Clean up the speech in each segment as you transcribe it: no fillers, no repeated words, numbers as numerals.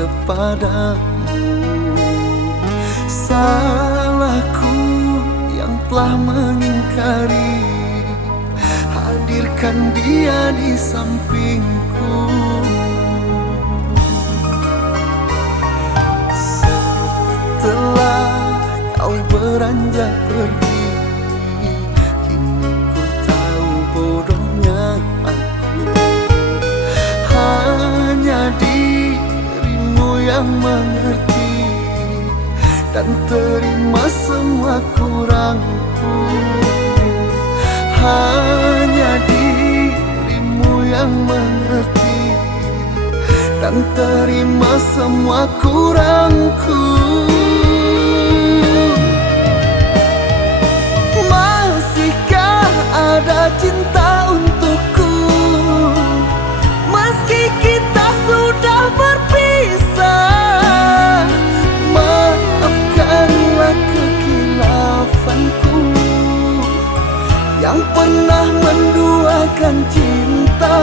kepadamu. Salahku yang telah mengingkari, hadirkan dia di sampingku. Setelah kau beranjak pergi, kini ku tahu bodohnya aku. Hanya dirimu yang mengerti dan terima semua kurangku. Hanya dirimu yang mengerti dan terima semua kurangku. Masihkah ada cinta untukku, meski kita sudah berpisah? Maafkanlah kekilafanku yang pernah menduakan cinta.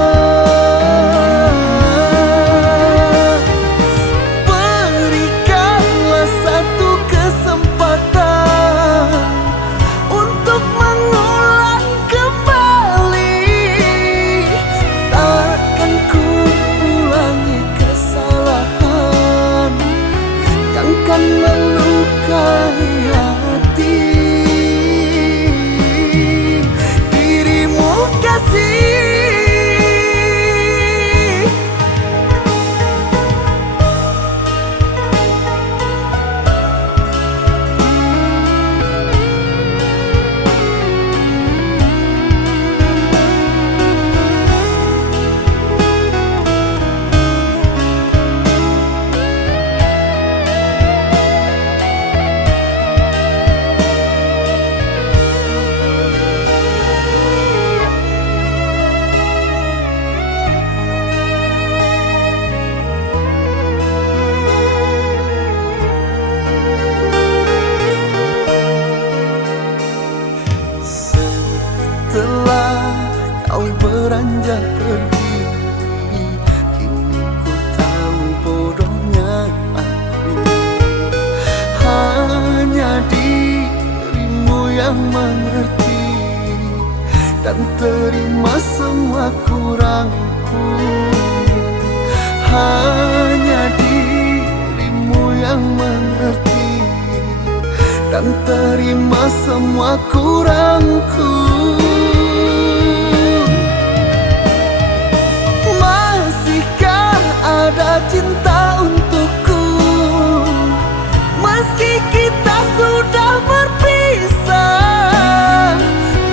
Berikanlah satu kesempatan untuk mengulang kembali. Takkan ku ulangi kesalahan yang kan melukai hati. Dirimu kasih, setelah kau beranjak pergi, kini ku tahu bodohnya aku. Hanya dirimu yang mengerti dan terima semua kurangku. Hanya dirimu yang mengerti dan terima semua kurangku. Masihkah ada cinta untukku, meski kita sudah berpisah?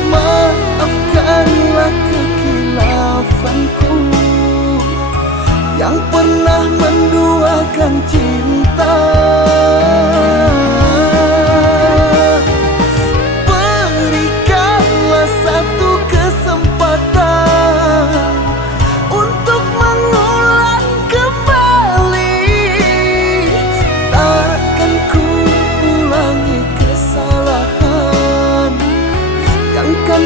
Maafkanlah kekilafanku yang pernah menduakan cinta. Berikanlah satu kesempatan untuk mengulang kembali. Takkan ku ulangi kesalahan yang kan